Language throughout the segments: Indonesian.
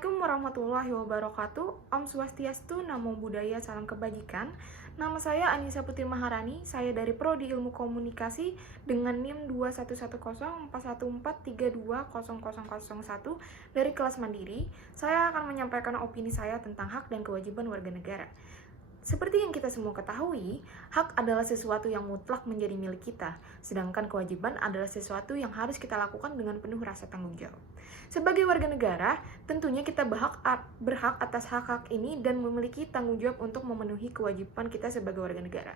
Assalamualaikum warahmatullahi wabarakatuh. Om Swastiastu, Namo Buddhaya, Salam Kebajikan. Nama saya Anissa Putri Maharani. Saya dari Prodi Ilmu Komunikasi dengan NIM 2110414320001 dari kelas Mandiri. Saya akan menyampaikan opini saya tentang hak dan kewajiban warga negara. Seperti yang kita semua ketahui, hak adalah sesuatu yang mutlak menjadi milik kita, sedangkan kewajiban adalah sesuatu yang harus kita lakukan dengan penuh rasa tanggung jawab. Sebagai warga negara, tentunya kita berhak atas hak-hak ini dan memiliki tanggung jawab untuk memenuhi kewajiban kita sebagai warga negara.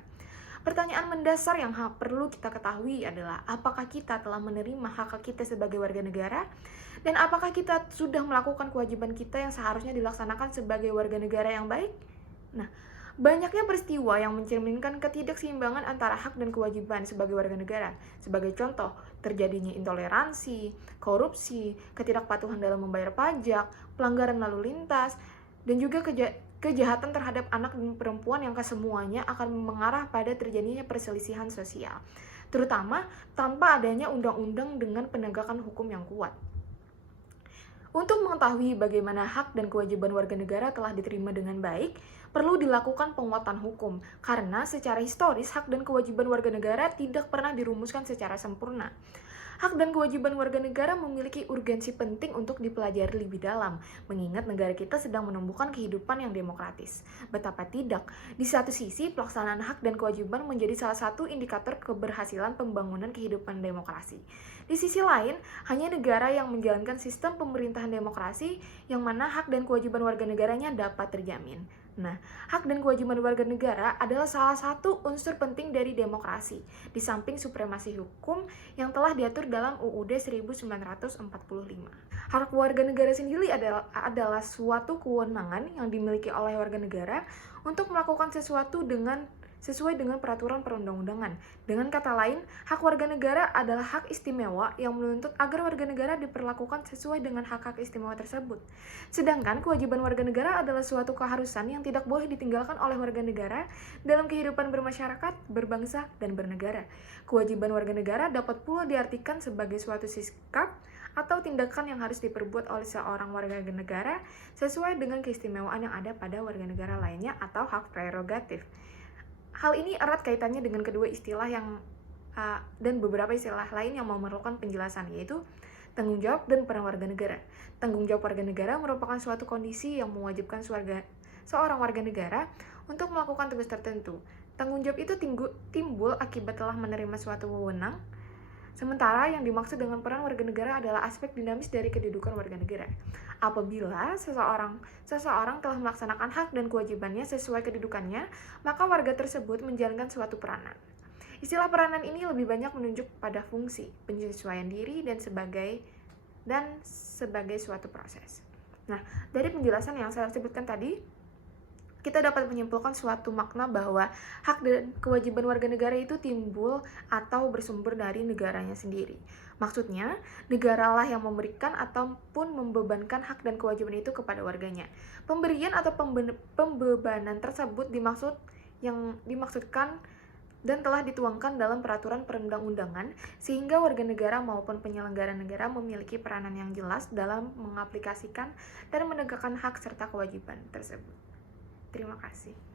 Pertanyaan mendasar yang perlu kita ketahui adalah apakah kita telah menerima hak-hak kita sebagai warga negara dan apakah kita sudah melakukan kewajiban kita yang seharusnya dilaksanakan sebagai warga negara yang baik? Nah, banyaknya peristiwa yang mencerminkan ketidakseimbangan antara hak dan kewajiban sebagai warga negara. Sebagai contoh, terjadinya intoleransi, korupsi, ketidakpatuhan dalam membayar pajak, pelanggaran lalu lintas, dan juga kejahatan terhadap anak dan perempuan yang kesemuanya akan mengarah pada terjadinya perselisihan sosial, terutama tanpa adanya undang-undang dengan penegakan hukum yang kuat. Untuk mengetahui bagaimana hak dan kewajiban warga negara telah diterima dengan baik, perlu dilakukan penguatan hukum, karena secara historis hak dan kewajiban warga negara tidak pernah dirumuskan secara sempurna. Hak dan kewajiban warga negara memiliki urgensi penting untuk dipelajari lebih dalam, mengingat negara kita sedang menumbuhkan kehidupan yang demokratis. Betapa tidak, di satu sisi pelaksanaan hak dan kewajiban menjadi salah satu indikator keberhasilan pembangunan kehidupan demokrasi. Di sisi lain, hanya negara yang menjalankan sistem pemerintahan demokrasi yang mana hak dan kewajiban warga negaranya dapat terjamin. Nah, hak dan kewajiban warga negara adalah salah satu unsur penting dari demokrasi, di samping supremasi hukum yang telah diatur dalam UUD 1945. Hak warga negara sendiri adalah suatu kewenangan yang dimiliki oleh warga negara untuk melakukan sesuatu sesuai dengan peraturan perundang-undangan. Dengan kata lain, hak warga negara adalah hak istimewa yang menuntut agar warga negara diperlakukan sesuai dengan hak-hak istimewa tersebut. Sedangkan kewajiban warga negara adalah suatu keharusan yang tidak boleh ditinggalkan oleh warga negara dalam kehidupan bermasyarakat, berbangsa, dan bernegara. Kewajiban warga negara dapat pula diartikan sebagai suatu sikap atau tindakan yang harus diperbuat oleh seorang warga negara sesuai dengan keistimewaan yang ada pada warga negara lainnya atau hak prerogatif. Hal ini erat kaitannya dengan kedua istilah dan beberapa istilah lain yang memerlukan penjelasan, yaitu tanggung jawab dan peran warga negara. Tanggung jawab warga negara merupakan suatu kondisi yang mewajibkan seorang warga negara untuk melakukan tugas tertentu. Tanggung jawab itu timbul akibat telah menerima suatu wewenang, sementara yang dimaksud dengan peran warga negara adalah aspek dinamis dari kedudukan warga negara. Apabila seseorang telah melaksanakan hak dan kewajibannya sesuai kedudukannya, maka warga tersebut menjalankan suatu peranan. Istilah peranan ini lebih banyak menunjuk pada fungsi, penyesuaian diri, dan sebagai suatu proses. Nah, dari penjelasan yang saya sebutkan tadi, kita dapat menyimpulkan suatu makna bahwa hak dan kewajiban warga negara itu timbul atau bersumber dari negaranya sendiri. Maksudnya, negaralah yang memberikan ataupun membebankan hak dan kewajiban itu kepada warganya. Pemberian atau pembebanan tersebut dimaksudkan dan telah dituangkan dalam peraturan perundang-undangan, sehingga warga negara maupun penyelenggara negara memiliki peranan yang jelas dalam mengaplikasikan dan menegakkan hak serta kewajiban tersebut. Terima kasih.